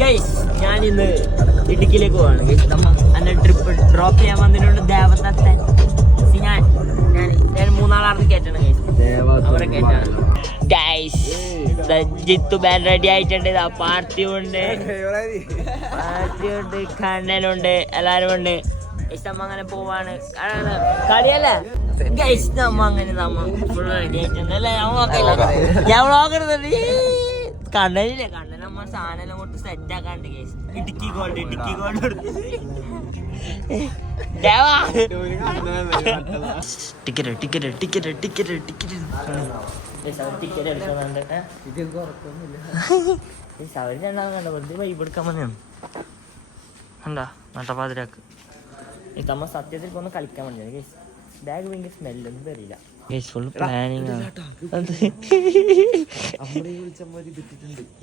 Guys ഞാൻ ഇന്ന് ഇടുക്കിയിലേക്ക് പോവാണ് ഗൈസ്. എന്നെ ട്രിപ്പ് ഡ്രോപ്പ് ചെയ്യാൻ വന്നതിനോട് ദേവത്തത്തെ ഞാൻ മൂന്നാളാർന്ന് കയറ്റണം ഗൈസ്. അവരെ കയറ്റാണ് ഗൈസ്. ജിത്തു ബാൻ റെഡി ആയിട്ടുണ്ട്. പാർട്ടി ഉണ്ട്, കണ്ണനുണ്ട്, എല്ലാരും ഉണ്ട്. നമ്മ അങ്ങനെ പോവാണ്. കളിയല്ലേ ഗൈസ്? നമ്മ അങ്ങനെ ഫുൾ റെഡി ആയിട്ടുണ്ട് അല്ലേ? ഞാൻ വ്ളോഗിടുന്നുണ്ട്. കണ്ണനില്ലേ, കണ്ണൻ നമ്മ സാധനം കൊണ്ട് സെറ്റ് ആക്കാണ്ട് ഗൈസ്. ഇടുക്കി ഗോൾഡ് ടിക്കറ്റ് എടുക്കുന്നുണ്ട്. അവര് രണ്ടാമത് കണ്ട വെറുതെ വൈബ് എടുക്കാൻ വന്നെയാണ്. കണ്ടാ നട്ടപ്പാതിരാക്ക് നമ്മ സത്യത്തിൽ ഒന്ന് കളിക്കാൻ വേണ്ടിയാണ് ഗൈസ്. ബാഗ് ഭയങ്കര സ്മെല്ലൊന്നും തരില്ല ഗൈസ്. ഫുൾ പ്ലാനിങ് ആണ്.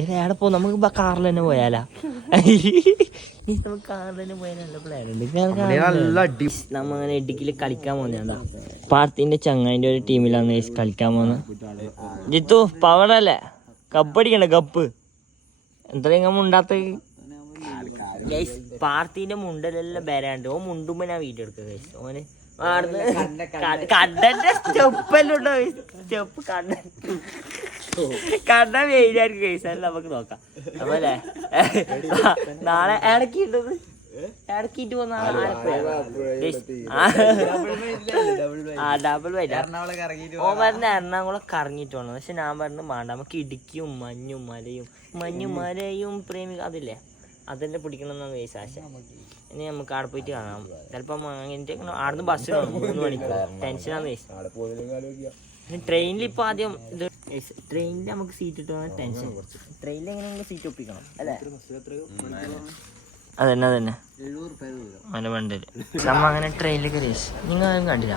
എവിടെ പോ? നമുക്ക് കാറിൽ തന്നെ പോയാലാ? നമുക്ക് കാറിൽ തന്നെ പോയാൽ നല്ല പ്ലാൻ ഉണ്ട്. നമ്മ അങ്ങനെ ഇടുക്കിയിൽ കളിക്കാൻ പോകുന്നതാ. പാർത്തിന്റെ ചങ്ങായിന്റെ ഒരു ടീമിലാണ് ഗൈസ് കളിക്കാൻ പോകുന്നത്. ജിത്തു പവറല്ലേ? കപ്പടിക്കണ്ട കപ്പ്. എന്താ മുണ്ടാത്ത ഗൈസ്? പാർത്തിന്റെ മുണ്ടലെല്ലാം ബരാണ്ട്. ഓ മുണ്ടുമ്പോ ഞാൻ വീഡിയോ എടുക്കുക ഗൈസ്. ഓന് കണ്ണന്റെ സ്റ്റെപ്പെല്ലാം സ്റ്റെപ്പ് കണ്ണ വെയിലായിരിക്കും ഗൈസ്. അല്ല നമുക്ക് നോക്കാം. അപ്പല്ലേ നാളെ ഇടക്കിട്ടത് ഇടക്കിട്ട് പോകുന്ന ഡബിൾ വൈറ്റ് ഓ പറഞ്ഞ എറണാകുളം കറങ്ങിട്ട് പോകണം. പക്ഷെ ഞാൻ പറഞ്ഞു വേണ്ട, നമുക്ക് ഇടുക്കിയും മഞ്ഞും മലയും പ്രേമിക അതില്ലേ അതെല്ലാം പിടിക്കണം എന്നാണ് ഗൈസ് ആശ. ഇനി നമുക്ക് അവിടെ പോയിട്ട് കാണാം. ചിലപ്പം അങ്ങനത്തെ ആടുന്ന് ബസ് കാണും 3 മണിക്കൂർ. ടെൻഷനാണ് ഗൈസ്. ട്രെയിനിൽ ഇപ്പൊ ആദ്യം ഇത് ട്രെയിനിൽ നമുക്ക് സീറ്റ് ഇട്ടാണ് ടെൻഷൻ. ട്രെയിനിൽ എങ്ങനെയെങ്കിലും സീറ്റ് ഒപ്പിക്കണം അല്ലേ? അതന്നെ അതിന്റെ വണ്ടിയില് നമ്മ അങ്ങനെ ട്രെയിനിലേക്ക് റേസ്. നിങ്ങൾ കണ്ടില്ല?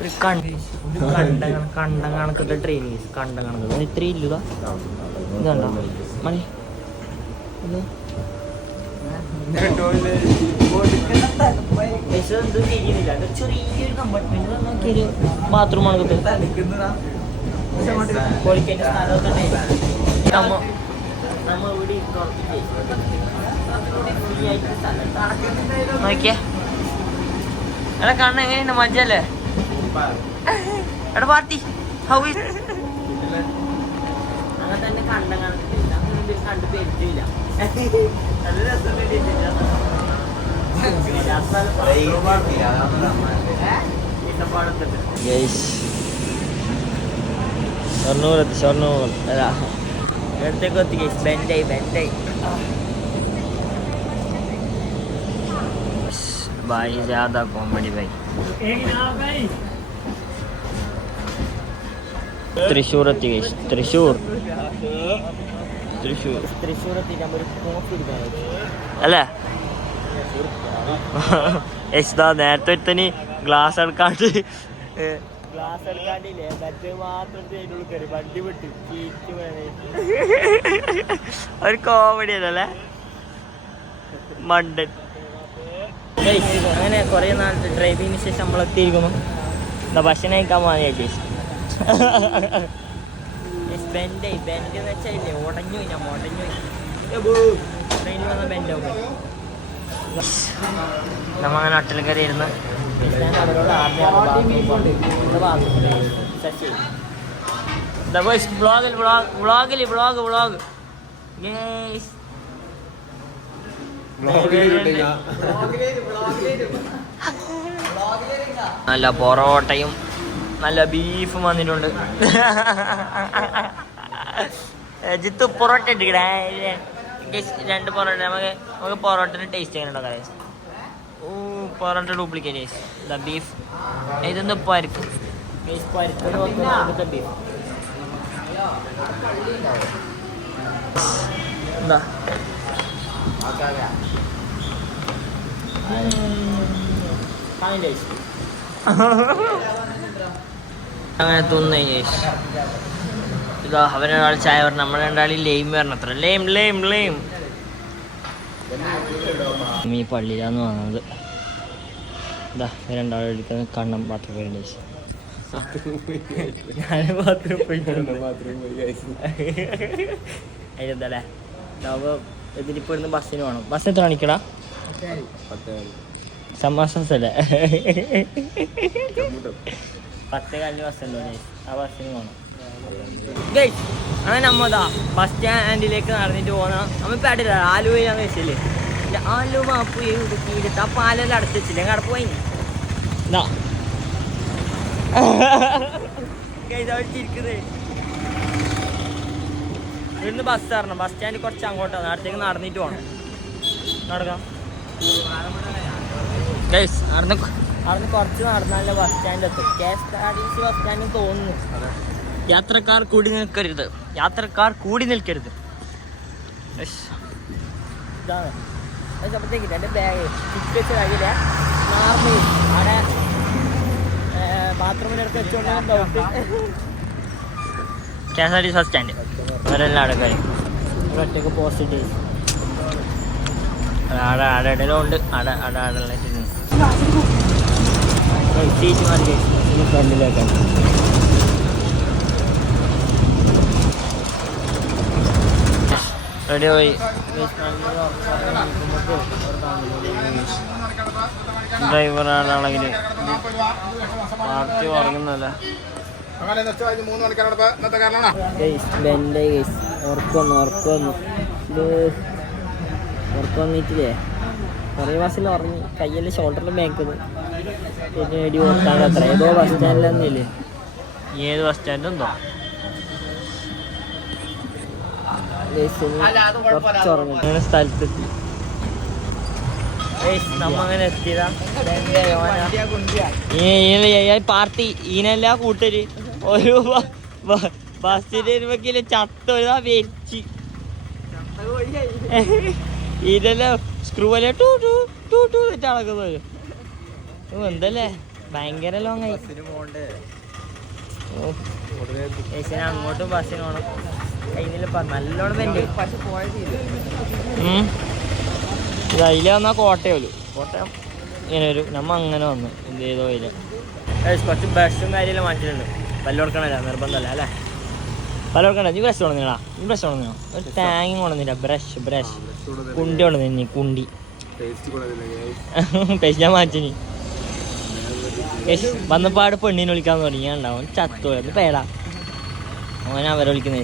ഒരു കണ്ട കണക്കത്തെ ട്രെയിൻ കണ്ട കണക്കത്തെ ഇത്രയും ഇല്ല. ഇതുണ്ടോ മണി? ചെറിയൊരു കമ്പാർട്ട്മെന്റ് ബാത്റൂമാണ്. നോക്കിയേ എടാ കണ്ണ എങ്ങനെയുണ്ട്? മജല്ലേ എടാ പാർട്ടി? അങ്ങനെ തന്നെ കണ്ട കണക്കില്ല, കണ്ട് പരിചയമില്ല. ഷൊർണൂർ അല്ല എടുത്തേക്ക് എത്തി ഗൈസ്. ബെൻഡായി भाई ज्यादा कॉमेडी भाई. തൃശ്ശൂർ എത്തി ഗൈസ്. തൃശ്ശൂർ അല്ലേ? യശ്ദാ നേരത്തെ ഒരുത്തനി ഗ്ലാസ് എടുക്കാണ്ടില്ലേ മറ്റേ മാത്രം കയറി വണ്ടി വിട്ട് ഒരു കോമഡി അല്ലേ മണ്ടൻ. അങ്ങനെ കുറെ നാളത്തെ ഡ്രൈവിങ്ങിന് ശേഷം നമ്മൾ എത്തിയിരിക്കുമ്പോൾ എന്താ ഭക്ഷണം കഴിക്കാൻ പോകാൻ ബെൻഡ് എന്ന് വെച്ചാൽ ഉടഞ്ഞു ഞാൻ മുടഞ്ഞു ട്രെയിനിൽ വന്ന ബെൻഡാവും. നമ്മ അങ്ങനെ ഹോട്ടലിൽ കയറി ഇരുന്ന് അവരോട് വ്ളോഗ് നല്ല പൊറോട്ടയും നല്ല ബീഫും വന്നിട്ടുണ്ട്. ജിത്തു പൊറോട്ട ഇട്ടിക്കടേ. 2 പൊറോട്ട. നമുക്ക് പൊറോട്ടയുടെ ടേസ്റ്റ് എങ്ങനെ ഉണ്ടോ? ഓ പൊറോട്ട ഡ്യൂപ്ലിക്കേറ്റ് ബീഫ്. ഇതൊന്ന് പരിക്ക് ബീഫ്. എന്താ അങ്ങനെ തിന്നു. ഇതാ അവനൊരാൾ ചായ പറഞ്ഞു, നമ്മൾ രണ്ടാളി ലെയിം പറഞ്ഞത്ര. ലെയിം ഈ പള്ളിയിലാന്ന് പറഞ്ഞത്. ഇതാ രണ്ടാളും എടുക്കുന്ന കണ്ണം ബാത്റൂം പോയി. ഞാൻ ബാത്റൂം പോയി. അതിലെന്തല്ലേ അപ്പോൾ ഇതിലിപ്പോൾ ഇവിടുന്ന് ബസ്സിന് പോകണം. ബസ് എത്ര മണിക്കടാ? സമാസല്ലേ 10:15 ബസ്സുണ്ടോ? ആ ബസ്സിന് പോകണം. അങ്ങനെ നമ്മതാ ബസ് സ്റ്റാൻഡിലേക്ക് നടന്നിട്ട് പോകണം. നമ്മൾ പാട്ടില്ല ആലുവയിലാന്ന് വെച്ചില്ലേ, ആലുവ പുടുക്കിയിട്ട് ആ പാലെല്ലാം അടച്ചു വെച്ചില്ലേ, അങ്ങ് അടപ്പ് പോയി ചിരിക്കുന്നത്. ഇവിടുന്ന് ബസ് കയറണം. ബസ് സ്റ്റാൻഡ് കുറച്ച് അങ്ങോട്ടാണ്, അടുത്തേക്ക് നടന്നിട്ട് പോകണം. നടക്കാം ഗൈസ്. നടന്ന് കുറച്ച് നടന്നാലേ ബസ് സ്റ്റാൻഡ് എത്തും. KSRTC ബസ് സ്റ്റാൻഡ് തോന്നുന്നു. യാത്രക്കാർ കൂടി നിൽക്കരുത്, യാത്രക്കാർ കൂടി നിൽക്കരുത്. ഇതാണ് അപ്പോഴത്തേക്ക് എൻ്റെ ബാഗ് ചുറ്റി വെച്ച ബാഗിലെ നാർമൽ അവിടെ ബാത്റൂമിനടുത്ത് വെച്ചുകൊണ്ട് KSRTC ബസ് സ്റ്റാൻഡ് അവരെല്ലാം അവിടെ കഴിയും. ഒറ്റക്ക് പോസിറ്റീവ് അടയിലും ഉണ്ട്. അടയുള്ള സീറ്റ് മാറി ഫ്രണ്ടിലേക്കാണ്. റെഡി പോയി. ഡ്രൈവറാണെങ്കിൽ പാർട്ടി ഉറങ്ങുന്നല്ല. ഉറക്കം വന്നിട്ടില്ലേ കുറേ ബസ്സിൽ ഉറങ്ങി. കയ്യെല്ലാം ഷോൾഡറിൽ ബാക്കുന്നത് പിന്നെ ഇടി കൊടുത്താൽ അത്ര. ഏതോ ബസ് സ്റ്റാൻഡിലൊന്നുമില്ലേ, ഏത് ബസ് സ്റ്റാൻഡുണ്ടോ കുറച്ചുറങ്ങുന്ന സ്ഥലത്തെത്തി. നമ്മ അങ്ങനെ എത്തിയതാ. പാർട്ടി ഈനെല്ലാ കൂട്ടര് ഒരു ബസ്സിൽ വരുമ്പോക്കില്ല ചത്തൊരുതാ വെച്ച് ഇതെല്ലാം സ്ക്രൂ അല്ലേ ടൂ ടൂ ടൂ ടൂ വെച്ച് അളക്കുന്നത്. എന്തല്ലേ ഭയങ്കര ലോങ് ആയി. അങ്ങോട്ടും ബസ്സിന് പോകണം. കഴിഞ്ഞില്ല നല്ലോണം തന്നെ അതിലെ വന്നാൽ കോട്ടയം ഇങ്ങനെ വരും. നമ്മ അങ്ങനെ വന്നു എന്ത് ചെയ്തോ ഇല്ല. കുറച്ച് ബ്രഷും കാര്യമെല്ലാം വാങ്ങിച്ചിട്ടുണ്ട്. പല്ലുകൊടുക്കണല്ല നിർബന്ധമല്ല അല്ലേ? പല്ലുകൊടുക്കണ്ട. നീ ബ്രഷ് കൊണ്ടുവന്നിടാ. നീ ബ്രഷ് കൊണ്ടുവന്നോ? ഒരു ടാങ് കൊണ്ടുവന്നില്ല. ബ്രഷ് കുണ്ടി കൊണ്ടുവന്നി. കുണ്ടി പേസ്റ്റ് ഞാൻ വാങ്ങിച്ചിനി. വന്നപ്പാട് പെണ്ണിനെ വിളിക്കാന്ന് തുടങ്ങിയാണ്ടാവും. ചത്തോന്ന് പേടാ ഓൻ അവരെ വിളിക്കുന്ന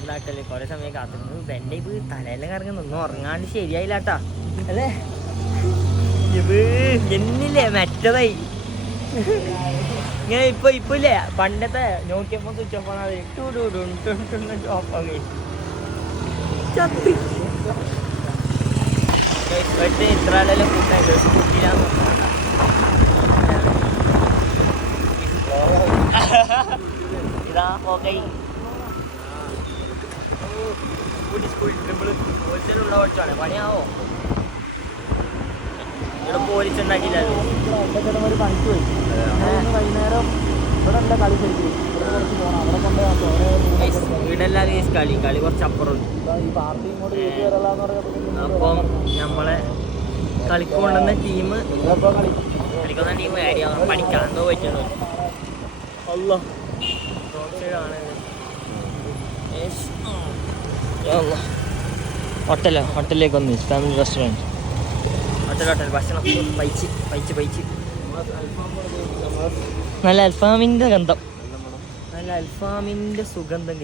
ഉണ്ടാക്കല്ലേ. കുറെ സമയം കാത്തിരുന്നു. എൻ്റെ ഇത് തലയെല്ലാം കറങ്ങുന്നു. ഒന്നും ഉറങ്ങാണ്ട് ശരിയായില്ലാട്ടാ അല്ലേ? ഇത് എന്നില്ലേ മറ്റതായി ഇങ്ങനെ ഇപ്പൊ ഇല്ലേ പണ്ടത്തെ നോക്കിയപ്പോ സ്വിച്ച് ഓഫ് ആണ്. ഓഫായി ഇത്ര ആളെല്ലാം കൂട്ടായി കൂട്ടിയില്ലാന്ന് ഇതാ ഓക്കെ. ഹോൾസെയിലുള്ള പഠിച്ചാണ് പണിയാവോ? ഇവിടെ പോലീസ് ഉണ്ടാക്കിയില്ലല്ലോ. പണിക്ക് പോയി വൈകുന്നേരം ഇവിടെ അല്ല കളി ശരിക്കും. വീടെല്ലാം കളി കുറച്ചപ്പുറം. അപ്പം നമ്മളെ കളിക്കൊണ്ടുവന്ന ടീം കളിക്കുന്ന ടീം ആഡ് ചെയ്യാൻ പഠിക്കാൻ എന്തോ പറ്റുള്ളൂ. അല്ലോ ഹോട്ടലിലേക്ക് വന്നു. ഫാമിലി റെസ്റ്റോറൻറ്റ് ഹോട്ടൽ ഭക്ഷണം പൈച്ച് നല്ല അൽഫാമിൻ്റെ ഗന്ധം. നല്ല അൽഫാമിൻ്റെ സുഗന്ധം.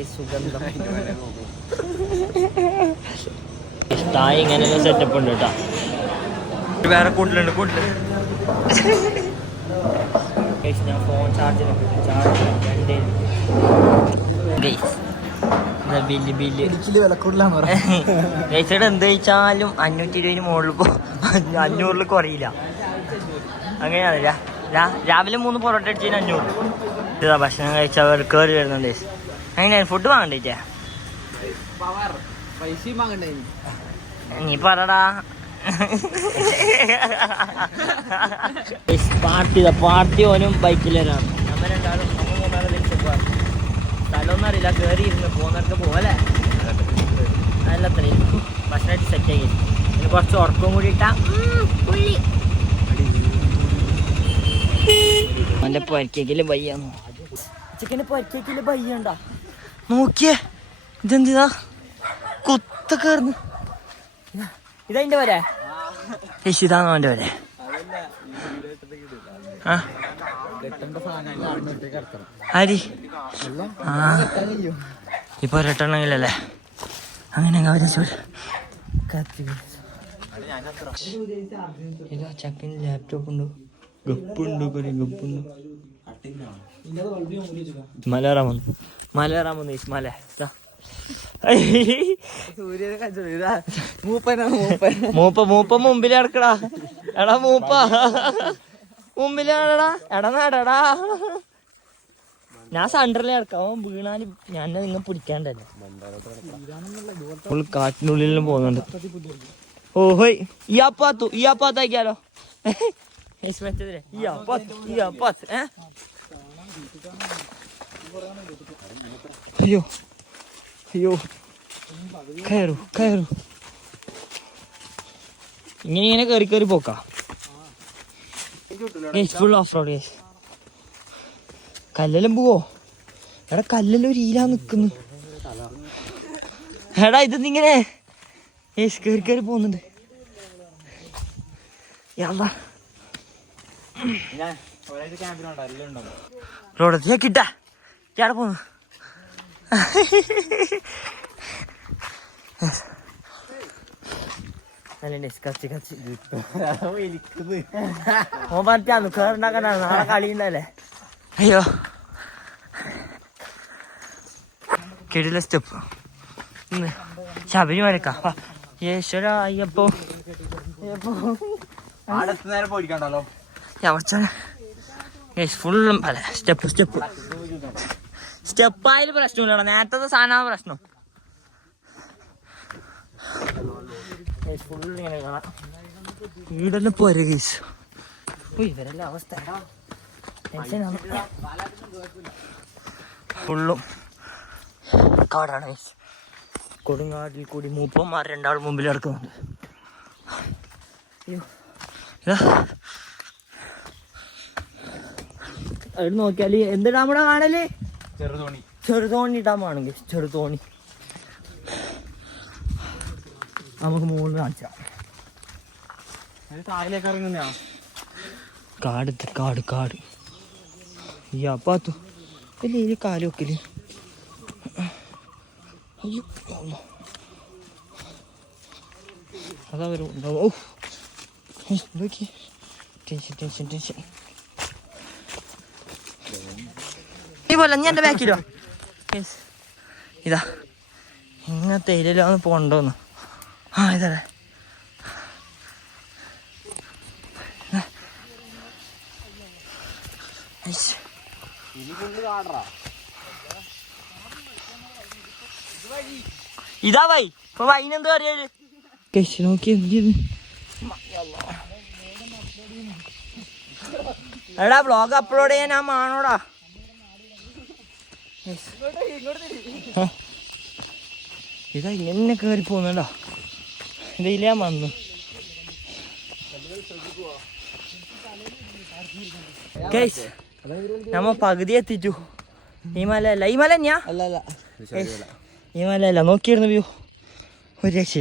താഴെ ഇങ്ങനെ സെറ്റപ്പ് ഉണ്ട് കേട്ടോ. വേറെ കൂട്ടിലുണ്ട്. ഞാൻ ഫോൺ ചാർജിനൊക്കെ ബില്ല് കഴിച്ചിട്ട് എന്ത് കഴിച്ചാലും 520 മുകളിൽ 500 കുറയില്ല. അങ്ങനെയാണല്ല. രാവിലെ 3 പൊറോട്ട അടിച്ചതിന് 500. ഇതാ ഭക്ഷണം കഴിച്ചവർ കയറി വരുന്നുണ്ട്. അങ്ങനെയാണ് ഫുഡ് വാങ്ങണ്ടേ? നീ പറടാ. പാർട്ടി ഓനും ബൈക്കിലാണ്. നമ്മ രണ്ടാളും സ്ഥലമൊന്നും അറിയില്ല. കയറി ഇരുന്ന് പോകുന്നിടത്ത് പോലെ നല്ല ഭക്ഷണമായിട്ട് സെറ്റാക്കി. പിന്നെ കുറച്ച് ഉറക്കവും കൂടി ഇട്ടാ അവൻ്റെ പൊരക്കേക്കില് ബയ്യാന്ന്. ചിക്കന് പൊരക്കേക്കില് ബയ്യണ്ട നോക്കിയേ. ഇതെന്താ കുത്തക്കേർന്ന് ഇതതിന്റെ വരെ ഇതാണോ അവന്റെ വരെ ആരി ആ ഇപ്പൊ ഒരെട്ടെണ്ണെങ്കിലല്ലേ അങ്ങനെ അവരെ ഇതാ ചക്കിന് ലാപ്ടോപ്പ് ഉണ്ടോ ഗപ്പുണ്ടോ ഗപ്പുണ്ടോ മലയാറാൻ വന്നു മല മൂപ്പ മുമ്പിൽ കിടക്കടാ എടാ മൂപ്പ മുമ്പിലാണടാ എടാ നടടാ ഞാൻ സെന്ററിൽ കിടക്കാം വീണാല് ഞാൻ നിങ്ങൾ പിടിക്കാണ്ടല്ലേ ഫുൾ കാറ്റിനുള്ളിലും പോകുന്നുണ്ട് ഓഹോയ് ഈ അപ്പാത്തായിക്കാലോ അയ്യോ അയ്യോ കയറു ഇങ്ങനെ കേറി പോക്കാ ഫുൾ ഓഫ് റോഡ് കല്ലെല്ലാം പോവോ എടാ കല്ലെല്ലാം ഒരു ഈലാ നിക്കുന്നു എടാ ഇതെന്നിങ്ങനെ കേറി പോകുന്നുണ്ട് റോഡത്ത് കിട്ടാ ചേട്ടാ പോന്നു കേറുണ്ടാക്കാനാണ് നാളെ കളി ഉണ്ടല്ലേ അയ്യോ കിടില സ്റ്റെപ്പ് ശബരിമലക്കാ ഈശ്വര അയ്യപ്പോ ഫുള്ളും അല്ലെ സ്റ്റെപ്പായാലും പ്രശ്നമില്ല നേരത്തെ സാധനമാണ് പ്രശ്നം ഫുള്ള് ഇങ്ങനെ കാണാം വീടെല്ലാം പോരെ കേസ് ഇവരെല്ലാം അവസ്ഥ ഫുള്ളും കാടാണ് കേസ് കൊടുങ്കാട്ടിൽ കൂടി മൂപ്പന്മാർ രണ്ടാൾ മുമ്പിൽ കിടക്കുന്നുണ്ട് അവിടെ നോക്കിയാല് എന്ത് ഡാമിടാ കാണല് ചെറുതോണി ഡാമാണെങ്കിൽ ചെറുതോണി നമുക്ക് മുകളിൽ കാണിച്ച താഴേക്ക് ഇറങ്ങുന്ന കാട് ഈ അപ്പാത്തു വലിയ കാല് വെക്കല് അയ്യോ അതാ വരും ഉണ്ടാവും ഓ നോക്കി ടെൻഷൻ നീ പോലെ ഞാൻ എൻ്റെ ബാക്കിലോ ഇതാ ഇങ്ങനത്തെ ഏരിയയിലൊന്ന് പോകണ്ടോന്ന് ആ ഇതാ ഇതാ വൈ ഇപ്പൊ വൈനെന്താ പറയാ നോക്കി എന്ത് എടാ വ്ളോഗ് അപ്ലോഡ് ചെയ്യാൻ ഞാൻ മാണോടാ ഇതാ ഇങ്ങനെ കയറി പോകുന്നുണ്ടോ ഇതിലേ ഞാൻ വന്നു നമ്മ പകുതി എത്തിച്ചു ഈ മല തന്നെയാ ഈ മല അല്ല നോക്കിയിരുന്നു വ്യൂ ഒരു രക്ഷ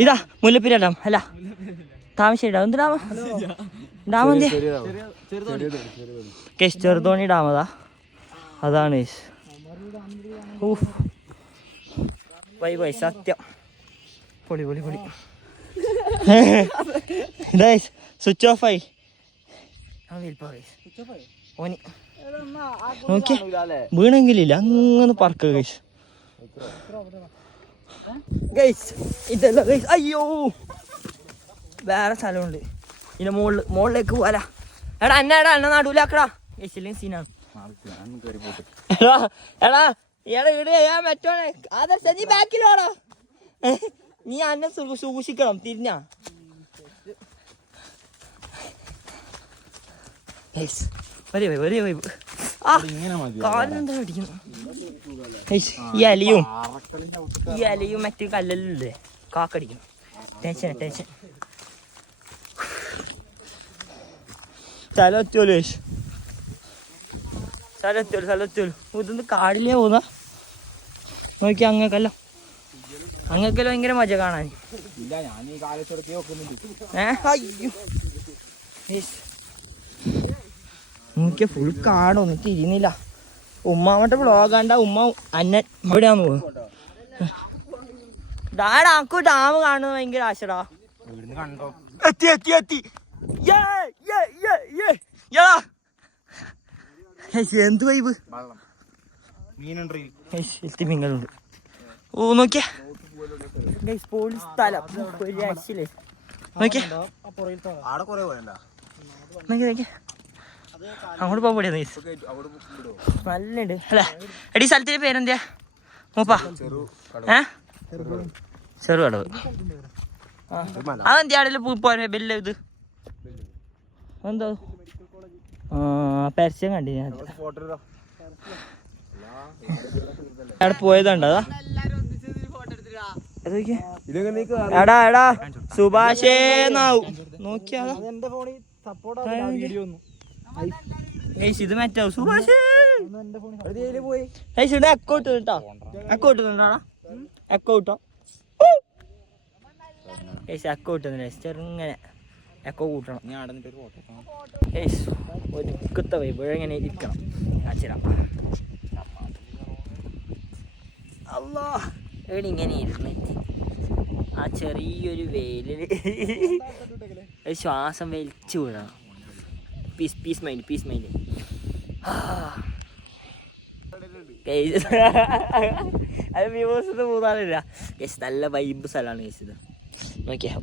ഇതാ മുല്ലപ്പെരിയാർ ഡാം അല്ല താമശ്ശേരി ഡാം എന്ത് ഡാം എന്ത് ചെറുതോണി ഡാം അതാണ് ബൈ സത്യം പൊളി ഇതാ സ്വിച്ച് ഓഫ് ആയി ഓനി നോക്കിയ വീണെങ്കിലില്ല അങ്ങനെ പറക്കുക ഗൈസ് ഇതല്ല ഗൈസ് അയ്യോ വേറെ സ്ഥലമുണ്ട് ഇതിന്റെ മുകളിലേക്ക് പോരാ എടാ എന്നെ നടുവിലാക്കടാ ഗൈസില്ലെങ്കിൽ സീനാണ് എടാ ഇയാളെ ഇവിടെ ചെയ്യാൻ പറ്റുവാണേ ആദർശ നീ ബാക്കിലോടാ നീ അന്നെ സൂക്ഷിക്കണം തിരിഞ്ഞാ ഈ അലയും മറ്റു കല്ലെല്ലാം ഇല്ലേ കാക്കടിക്കണം ടെൻഷൻ സ്ഥലം എത്തിയോലു ഇതൊന്ന് കാടിലേ പോന്ന നോക്കി അങ്ങക്കല്ലോ ഭയങ്കര മജ കാണാൻ. നോക്കിയ ഫുൾ കാടൊന്നും തിരിയുന്നില്ല. ഉമ്മാമട്ടെ വ്ളോഗാണ്ട ഉമ്മ അന്ന ഇവിടെയാന്ന് പോകും. ഡാക്ക് ഡാം കാണുന്നത് ഭയങ്കര ആശടാ. എത്തി എത്തി എത്തി എന്ത് വൈബ്. മീനുണ്ട്. ഓ നോക്കിയ സ്ഥലം ഒരു രക്ഷയില്ലേ. നോക്കിയ അങ്ങോട്ട് പോകാൻ കൂടിയാ നല്ലുണ്ട് അല്ലേ. എടീ സ്ഥലത്തിന്റെ പേരെന്താ മൂപ്പാ? ചെറുകടവ്. അതെന്താ ആടെല്ലാം പോരെ ബെല്ല് ഇത് എന്തോ പരസ്യം കണ്ടി ഞാൻ. അവിടെ പോയതുണ്ടോ? എടാ എടാ സുഭാഷേന്നാവും നോക്കിയാ. ഇത് മറ്റാവും സുഭാഷേ. എക്കോ ഇട്ടോ എക്കോ ഇട്ടുന്നുണ്ടാടാ. എക്കോ ഇട്ടോ എക്കോ ഇട്ടുന്നില്ല. ചെറുങ്ങനെ എക്കോ കൂട്ടണം. ഒതുക്കത്ത വൈബ് എങ്ങനെ ഇരിക്കണം. അല്ലാ ഇങ്ങനെ ഇരുന്നിട്ട് ആ ചെറിയൊരു വെയിലില് ശ്വാസം വലിച്ചു വിടണം. പീസ് മൈൻഡ് അത് വ്യൂവേഴ്സ് മൂന്നാളില്ല. നല്ല വൈബ് സ്ഥലമാണ് ഇത്. നോക്കിയാ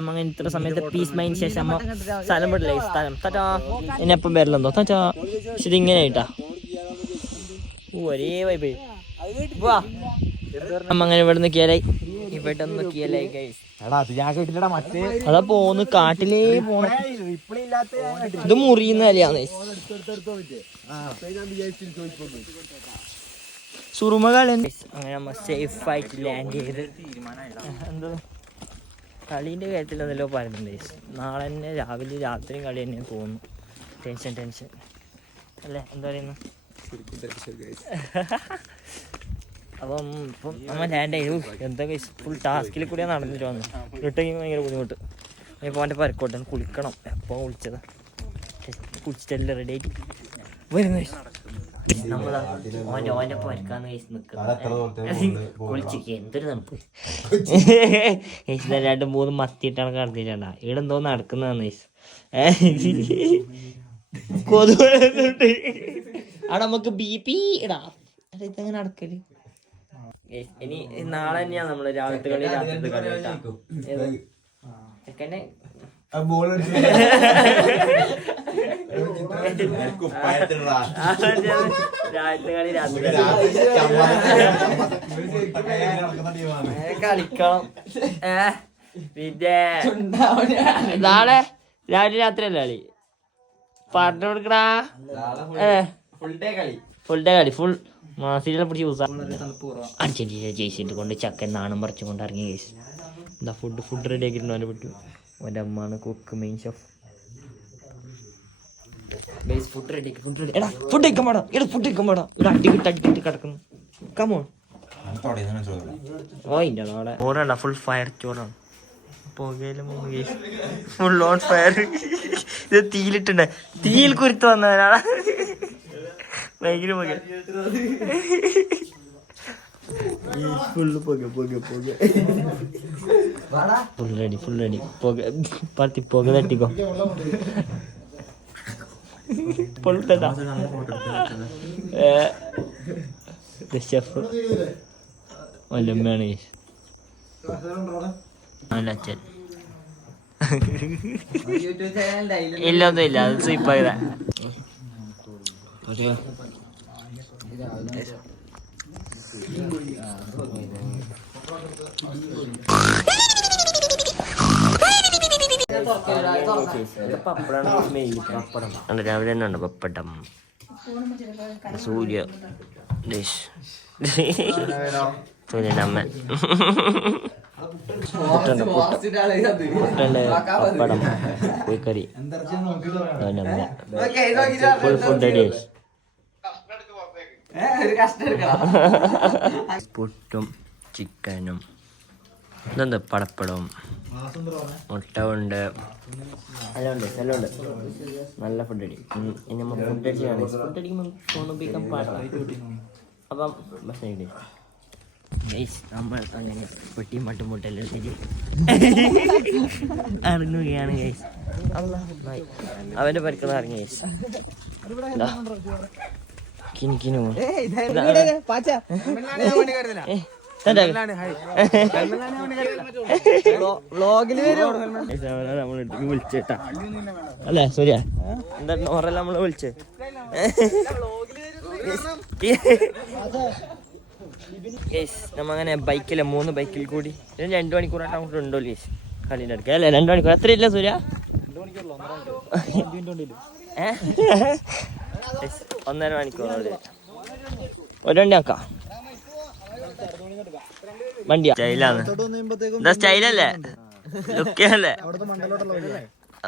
അങ്ങനെ ഇത്ര സമയത്ത് പീസ് മൈൻഡ് ശേഷം അമ്മ സ്ഥലം വിടില്ല. ഈ സ്ഥലം തറ്റാ എന്നെപ്പം വരലെന്തോ തറ്റാ. പക്ഷെ ഇതിങ്ങനെ ആയിട്ടാ ഒരേ വൈബ്. വാ അമ്മ അങ്ങനെ ഇവിടെ നിൽക്കിയാലായി ഇവിടെ നോക്കിയാലായി. അതാ പോന്ന് കാട്ടിലേ പോണ. ഇത് മുറിയുന്നതല്ലേ സുറുമകളി. അങ്ങനെ നമ്മ സേഫ് ആയിട്ട് ലാൻഡ് ചെയ്ത്. എന്താ കളീൻ്റെ കാര്യത്തിലെന്നല്ലോ പറയുന്നുണ്ട്. നാളെ തന്നെ രാവിലെ രാത്രിയും കളി തന്നെ തോന്നുന്നു. ടെൻഷൻ അല്ലേ എന്താ പറയുന്നു. അപ്പം ഇപ്പം നമ്മൾ ലാൻഡ് ചെയ്തു. എന്താ ഫുൾ ടാസ്കിൽ കൂടിയാണ് നടന്നിട്ട് വന്നത്. റിട്ടേൺ ഭയങ്കര ബുദ്ധിമുട്ട്. ഇപ്പോൾ അവൻ്റെ പരക്കോട്ടെ കുളിക്കണം. എപ്പോൾ കുളിച്ചത് കുളിച്ചിട്ടെല്ലാം റെഡി ആയിട്ട് വരുന്ന ഓൻ്റെ പരക്കാന്ന് കുളിച്ചിരിക്കുക. എന്തൊരു തണുപ്പ്. 2-3 മത്തിയിട്ടാണ് കടത്തിട്ടാ. ഇവിടെ എന്തോ നടക്കുന്നതാണ്. കൊതുകുണ്ട് അവിടെ നമുക്ക് BP ഇടാ. ഇതങ്ങനെ നടക്കല്. ഇനി നാളെ തന്നെയാ നമ്മള് രാവിലത്തെ കളി രാത്രിത്തെ കളി കേട്ടാ. രാവിലത്തെ കളി രാത്രി കളിക്കണം. പിന്നെ നാളെ രാവിലെ രാത്രി അല്ല കളി. പറഞ്ഞു കൊടുക്കടാ. ഫുൾ ഡേ കളി ഫുൾ മാസിലെ പിടിച്ച് അർജന്റീന ജയിച്ചിട്ട് കൊണ്ട് ചക്കൻ നാണം പറിച്ചു കൊണ്ട് ഇറങ്ങി. കേസ് എന്താ ഫുഡ് റെഡി ആക്കിയിട്ടുണ്ടോ? അവൻ്റെ വിട്ടു അവൻ്റെ അമ്മാണ് cook main chef. Food ready എടാ ഫുഡ് കഴിക്കാൻ പാടാ. ഫുഡ് കഴിക്കാൻ പാടാ. ഇവിടെ അടിക്കിട്ട് കിടക്കുന്നു. കമോൺ ഓ ഇല്ല നാളെ ചോറല്ല ഫുൾ ഫയർ ചോറാണ്. പുകയിലും ഫുൾ ഓൺ ഫയർ. ഇത് തീയിലിട്ടുണ്ട്. തീയിൽ കുരുത്ത് വന്നവനാണ്. ഭയങ്കര പുക ഫുൾ റെഡി പുക പറത്തി പുക തട്ടിക്കോ. ഷെഫ് ഒല്ലമ്മയാണ്. നല്ല അച്ഛൻ ഇല്ലൊന്നും ഇല്ല. അത് സ്വീപ്പായതാ. രാവിലെ തന്നെ ഉണ്ട് പപ്പടം. സൂര്യ സൂര്യനമ്മൻ പുട്ടുണ്ട് പപ്പടം കോഴിക്കറി ഫുൾ ഫുഡ് ഡേഷ്. പുട്ടും ചിക്കനും ഇതെന്താ പടപ്പടവും മുട്ട ഉണ്ട് എല്ലാം ഉണ്ട് എല്ലാം ഉണ്ട്. നല്ല ഫുഡ് അടി. ഇനി നമ്മൾ ഫുഡ് അടിച്ചാണ്. ഫുഡ് അടിക്കുമ്പോൾ ഫോൺ ഉപയോഗിക്കാൻ പാടില്ല. അപ്പം ഭക്ഷണം നമ്മൾ അങ്ങനെ പൊട്ടിയും മട്ടും മുട്ടെല്ലാം ഇറങ്ങുകയാണ് ഗൈസ്. അവന്റെ പരിക്കുന്ന ഇറങ്ങി ഗൈസ്. കിനിക്കിനു നമ്മളെടുത്തേക്ക് വിളിച്ചേട്ടാ അല്ലേ സൂര്യ എന്താ ഓറല്ല നമ്മള് വിളിച്ചേ. നമ്മങ്ങനെ ബൈക്കില്ല 3 ബൈക്കിൽ കൂടി 2 മണിക്കൂറായിട്ട് അങ്ങോട്ട് ഉണ്ടോ ഗൈസ് കളീൻ്റെ അടുക്ക അല്ലേ? 2 മണിക്കൂർ എത്ര ഇല്ല സൂര്യ? 1.5 മണിക്കൂർ ഒരു വണ്ടി ആക്കാം. വണ്ടിയാ സ്റ്റൈലാണ്. എന്താ സ്റ്റൈലല്ലേ? ലുക്കല്ലേ?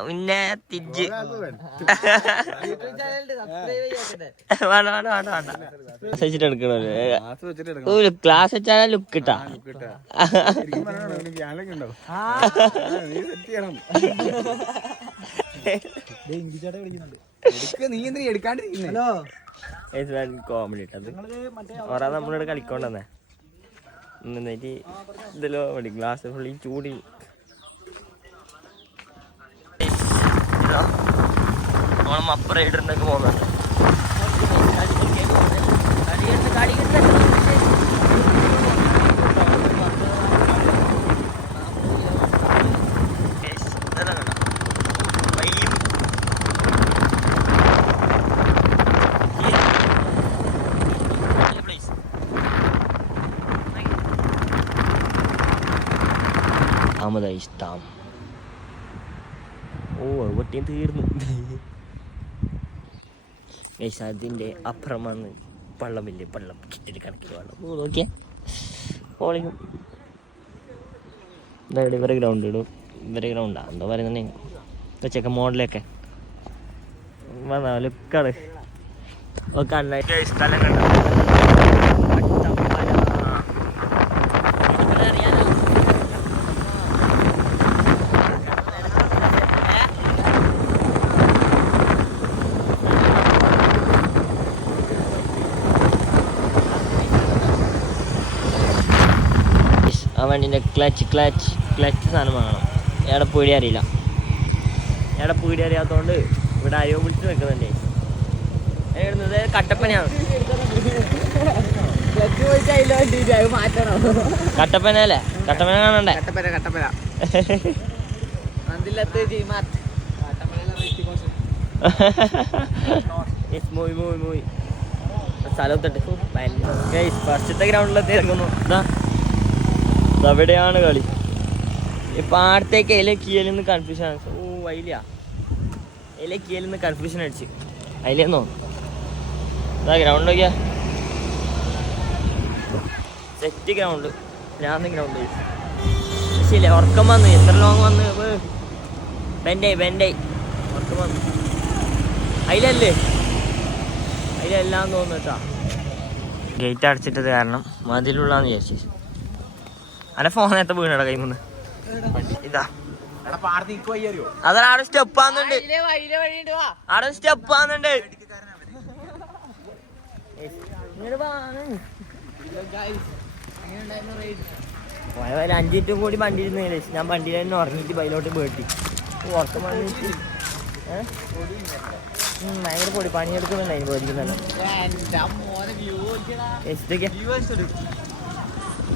പിന്നെ തിരിച്ച് എടുക്കണോ ക്ലാസ് വെച്ചാൽ ലുക്ക് ഇട്ടാ കോമഡി ഇട്ടത് ഓറാ നമ്മളിവിടെ കളിക്കോണ്ടെന്നേ എന്നിട്ട് ഇതിലോ ഗ്ലാസ് ഫുള്ളി ചൂടി ഓണം അപ്പ റൈഡറിനൊക്കെ പോകുന്നുണ്ട്. അഹമ്മദായി ഇഷ്ടം. ഓ ഒട്ടിയും തീർന്നു. അതിൻ്റെ അപ്പുറം വന്ന് പള്ളമില്ലേ പള്ളം കിട്ടിട്ട് കണക്കിൽ വെള്ളം നോക്കിയേ പോളിങ്ങും. എന്താ ഇവിടെ ഇവരെ ഗ്രൗണ്ട് ഇടും. ഇവരെ ഗ്രൗണ്ടാ എന്തോ പറയുന്നുണ്ടെങ്കിൽ വെച്ചേക്ക മോഡലൊക്കെ വന്നാ ലുക്കാണ്. ഓക്കെ അന്നായിട്ട് സ്ഥലം കണ്ട ആ വണ്ടിൻ്റെ ക്ലച്ച് സാധനം വാങ്ങണം. എവിടെ പീടി അറിയില്ല. എവിടെ പീടി അറിയാത്തതുകൊണ്ട് ഇവിടെ ആരോ വിളിച്ച് നിൽക്കുന്നുണ്ടേ. എഴുതുന്നത് കട്ടപ്പനയാണ്. കട്ടപ്പനല്ലേ? കട്ടപ്പന കാണണ്ടേ? സ്ഥലത്തിട്ട് ഫസ്റ്റത്തെ ഗ്രൗണ്ടിലെത്തി ഇറങ്ങുന്നു. അവിടെയാണ് കളി. ഇപ്പം ആടത്തേക്ക് ഇലക്കിയലെന്ന് കൺഫ്യൂഷൻ ആണ്. ഓ അതില ഇലക്കിയലെന്ന് കൺഫ്യൂഷൻ അടിച്ച് അതിലേന്നോ ഇതാ ഗ്രൗണ്ട് നോക്കിയാ സെറ്റ് ഗ്രൗണ്ട്. ഞാൻ ഗ്രൗണ്ട് ശരിയല്ലേ? ഉറക്കം വന്ന് എത്ര ലോങ് വന്ന് ബെൻഡായി ഉറക്കം വന്നു. അതിലല്ലേ അതിലെല്ലാം തോന്നുന്നു കേട്ടോ. ഗേറ്റ് അടച്ചിട്ടത് കാരണം മതിലുള്ളാന്ന് വിചാരിച്ചു. അല്ല ഫോൺ നേരത്തെ വീണടാ കൈമൂന്ന്. ഇതാ അതാണ് സ്റ്റെപ്പ് ആവുന്നുണ്ട്. അവിടെ സ്റ്റെപ്പ് ആവുന്നുണ്ട്. പോയ 5 മിനിറ്റും കൂടി വണ്ടി ഇരുന്ന് ഞാൻ വണ്ടിയിൽ തന്നെ ഉറങ്ങിയിട്ട് ബൈലോട്ട് പോയിട്ട് ഉറക്കം വന്നിട്ട് ഭയങ്കര പൊടി പണിയെടുക്കുന്നുണ്ട്. അതിന് പോയിരിക്കുന്നല്ലോ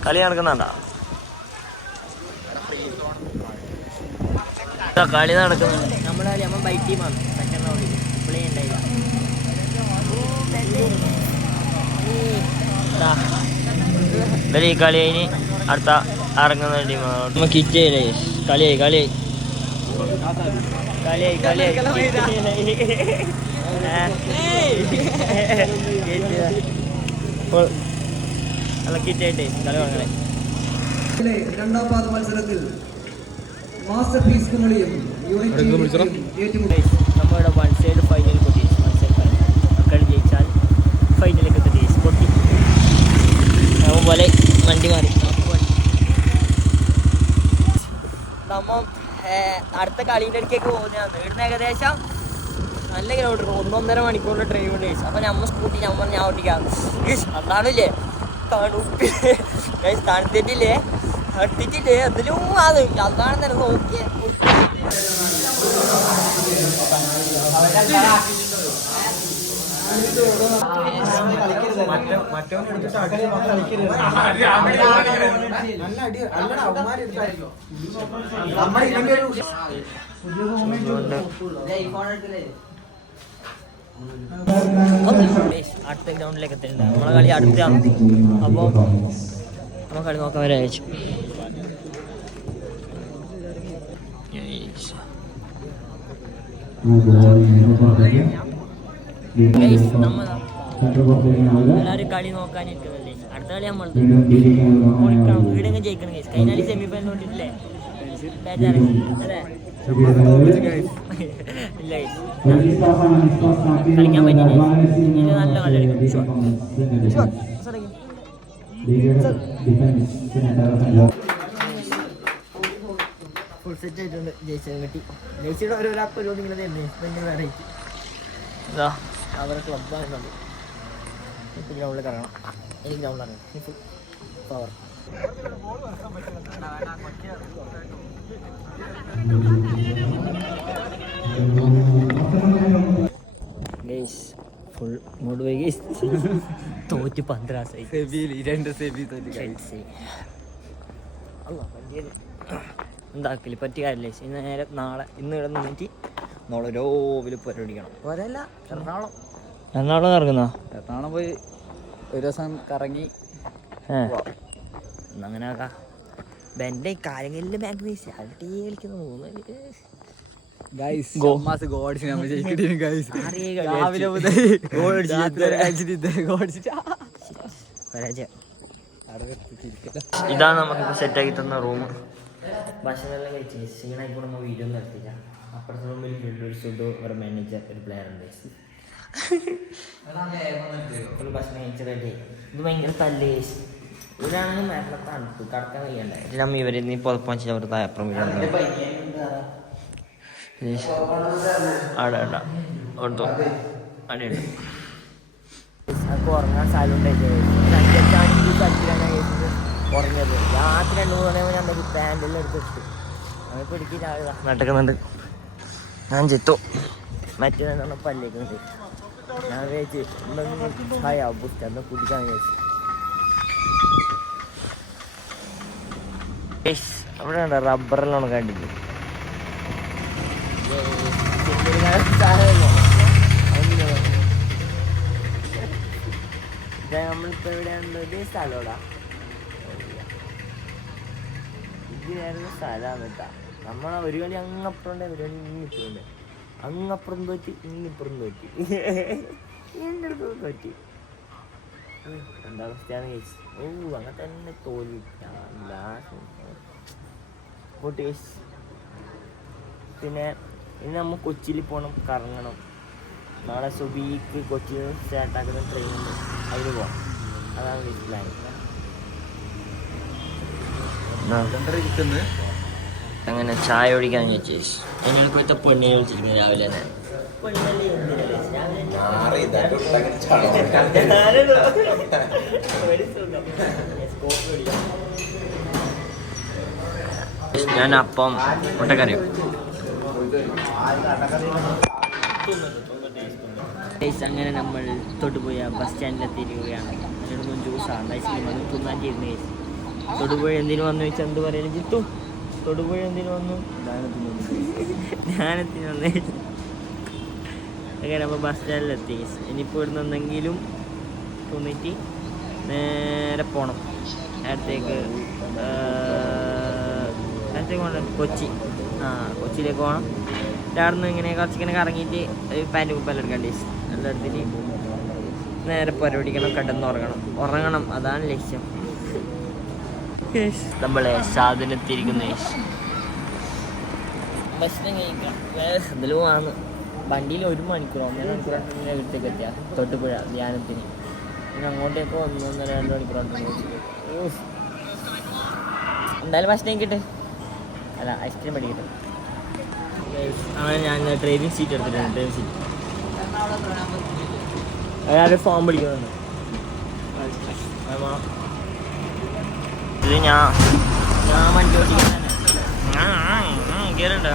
കളി നടക്കുന്നുണ്ടോ? കളി നടക്കുന്നുണ്ട്. നമ്മുടെ നമ്മൾ ബൈക്ക് ടീമാണ്. സെക്കൻഡ് റൗണ്ടിൽ പ്ലേ ഉണ്ടായില്ല. ഈ കളി കഴിഞ്ഞ് അടുത്ത ഇറങ്ങുന്ന ടീമാണ്. കിറ്റ് കളിയായി അല്ല കിറ്റായിട്ടേ കളി വാങ്ങണേ. രണ്ടാം പാദ മത്സരത്തിൽ മാസ്റ്റർ പീസ് കുമളിയും നമ്മുടെ 1 സൈഡ് ഫൈനൽ കളി ജയിച്ചാൽ ഫൈനലിലേക്ക് പോലെ വണ്ടി മാറി നമ്മ അടുത്ത കളീൻ്റെ അടുക്കേക്ക് പോകുന്നതാണ്. ഇവിടുന്ന് ഏകദേശം നല്ല കിലോമീറ്റർ 1.5 മണിക്കൂറിൻ്റെ ഡ്രൈവ് ഉണ്ട് ഗൈസ്. അപ്പോൾ നമ്മൾ സ്കൂട്ടി ഞാൻ ഓടിക്കാം ഗൈസ്. അതാണില്ലേ തണുപ്പ് ഗൈസ്, തണുത്തിട്ടില്ലേ തട്ടിട്ടില്ലേ അതിലും അത് അതാണ് തന്നെ നോക്കിയേ. അടുത്ത ഗ്രൗണ്ടിലേക്ക് എത്തിയിട്ടുണ്ട്. നമ്മളെ കളി അടുത്താണ്. അപ്പോൾ നമ്മൾ കളി നോക്കാൻ വരെ അയച്ചു. എല്ലാവരും കളി നോക്കാനിരിക്കുന്നല്ലേ. അടുത്ത കളി നമ്മൾ വീടെങ്കിൽ ജയിക്കണം ഗൈസ്. കഴിഞ്ഞ കളി സെമി ഫൈനൽ കൊണ്ടിട്ടില്ലേ അല്ലേ? ഇല്ല ഗൈസ്, കളിക്കാൻ പറ്റില്ല. ഇനി നല്ല കളി കളിക്കും. ഫുൾ സെറ്റ് ആയിട്ടുണ്ട്. ജയിച്ചത് കിട്ടി. ജയിച്ചിട്ട് ഓരോരോ പരിപാടി ഇങ്ങനെ തന്നെ ഭയങ്കര വെറൈറ്റി. ഇതാ അവരുടെ ക്ലബ്ബാണുള്ളത്. ഇപ്പോൾ ഗ്രൗണ്ടിൽ കറങ്ങണം. എനിക്ക് ഗ്രൗണ്ടിലാണ് ഫുൾ പവർ. ഗൈസ് ഫുൾ ഇങ്ങോട്ട് പോയി ഗൈസ്. തോറ്റ് 15 എന്താക്കല് പറ്റിയ കാര്യമില്ല. ഇന്ന് നേരെ നാളെ ഇന്ന് ഇവിടെ നിന്നിട്ട് നാളെ രാവിലെ പരിപാടിക്കണം. പോരല്ല എറണാകുളം ഇറങ്ങുന്നോ? എറണാകുളം പോയി ഒരു ദിവസം കറങ്ങി അങ്ങനെ ആക്കാം. എൻ്റെ കാലങ്ങളിൽ ബാങ്ക് പൈസ അടി കളിക്കുന്ന 3 ഇതാണ് നമുക്ക് സെറ്റാക്കി തന്ന റൂം. ഭക്ഷണമെല്ലാം കഴിച്ച് ക്ഷീണായിക്കൂടെ നമ്മൾ വീഡിയോ ഒന്നും എടുത്തില്ല. അപ്പുറത്തെ റൂമിൽ ഒരു സുഡോ, ഒരു മാനേജർ, ഒരു പ്ലെയർ ഉണ്ട്. ഭക്ഷണം കഴിച്ചതല്ലേ. ഇത് ഭയങ്കര തല്ല്. ഇവരാണെങ്കിൽ മരണത്തണുപ്പ് കടക്കാൻ കഴിയണ്ടേ. നമ്മ ഇവരെ നീ പുതപ്പച്ച അവർ തായപ്പുറം വീഴുന്നു. ഉറങ്ങാൻ സ്ഥലമുണ്ടായിട്ട് ഉറങ്ങിയത് രാത്രി 2 മണിയാകുമ്പോൾ ഞാൻ പാൻറ്റെല്ലാം എടുത്തിട്ട് അങ്ങനെ പിടിക്കി നടക്കുന്നുണ്ട്. ഞാൻ ചിത്തു മറ്റേതാണ് പല്ലേക്കുന്നുണ്ട്. ഞാൻ കഴിച്ച് ഹായാ പുസ്തകം കുടിക്കാൻ കഴിച്ചു. അവിടെ ഉണ്ട് റബ്ബറെല്ലാം കണ്ടിട്ട് നമ്മളിപ്പോ എവിടെയാണുള്ളത്? സ്ഥലോടാ ഇത് വേറെ സ്ഥലമാണ് കേട്ടാ. നമ്മളെ ഒരു കളി അങ്ങപ്പുറം ഒരു കളി ഇന്നിപ്പുറണ്ട്. അങ്ങപ്പുറം തോറ്റി ഇന്നിപ്പുറം തോറ്റി എൻ്റെ അടുത്ത് തോറ്റി. എന്താ അവസ്ഥയാണ് കേസ്. അങ്ങനെ തന്നെ തോൽവി പോട്ട് കേസ്. പിന്നെ ഇനി നമ്മൾ കൊച്ചിയിൽ പോകണം, കറങ്ങണം. നാളെ സുബീക്ക് കൊച്ചിയിൽ സ്റ്റാർട്ടാക്കുന്ന ട്രെയിനുണ്ട്, അതിന് പോകാം. അതാണ് പ്ലാൻ. അങ്ങനെ ചായ കുടിക്കാൻ വെച്ച് എനിക്കൊരുത്ത പെണ്ണിനെ വിളിച്ചിരിക്കുന്നു രാവിലെ തന്നെ. ഞാൻ അപ്പം മുട്ടക്കറിയും അങ്ങനെ നമ്മൾ തൊടുപുഴ ബസ് സ്റ്റാൻഡിലെത്തിയിരിക്കുകയാണ്. അതിനോട് ജ്യൂസാണ് ഐസ്ക്രീം വന്ന് തിന്നാൻ ചെയ്യുന്ന കേസ്. തൊടുപുഴ എന്തിനു വന്നു വെച്ചാൽ എന്ത് പറയാനും ചിത്തു. തൊടുപുഴ എന്തിനു വന്നു? ധ്യാനത്തിന് വന്നേ. അങ്ങനെ നമ്മൾ ബസ് സ്റ്റാൻഡിലെത്തി. ഇനിയിപ്പോൾ ഇവിടുന്ന് എന്തെങ്കിലും തോന്നിയിട്ട് നേരെ പോകണം അടുത്തേക്ക് പോകണം കൊച്ചി. കൊച്ചിയിലേക്ക് പോകണം. അവിടെ നിന്ന് ഇങ്ങനെ കുറച്ചിങ്ങനെ കറങ്ങിയിട്ട് പാൻറ്റ് കുപ്പെല്ലാം എടുക്കേണ്ടി എല്ലാം എടുത്തിട്ട് നേരെ പരിപാടിക്കണം, ഉറങ്ങണം. അതാണ് ലക്ഷ്യം. നമ്മളെ സാധനത്തിരിക്കുന്ന ഭക്ഷണം കഴിക്കാം. ഇതിലും ആണ് വണ്ടിയിൽ 1 മണിക്കൂർ 1.5 മണിക്കൂർ അടുത്തേക്ക് എത്തിയ തൊട്ടുപുഴ ധ്യാനത്തിന്. പിന്നെ അങ്ങോട്ടേക്ക് 1-1.5-2 മണിക്കൂറാണ്. എന്തായാലും ഭക്ഷണം കിട്ടെ, അല്ല ഐസ്ക്രീം മേടിക്കട്ടെ. അങ്ങനെ ഞാൻ ഡ്രൈവിംഗ് സീറ്റ് എടുത്തിട്ടുണ്ട്. ഡ്രൈവിംഗ് സീറ്റ് അയാളുടെ ഫോം പിടിക്കുന്നുണ്ട്. ഇത് ഞാൻ വണ്ടി ഓടിക്കാൻ തന്നെ കയറുണ്ട്.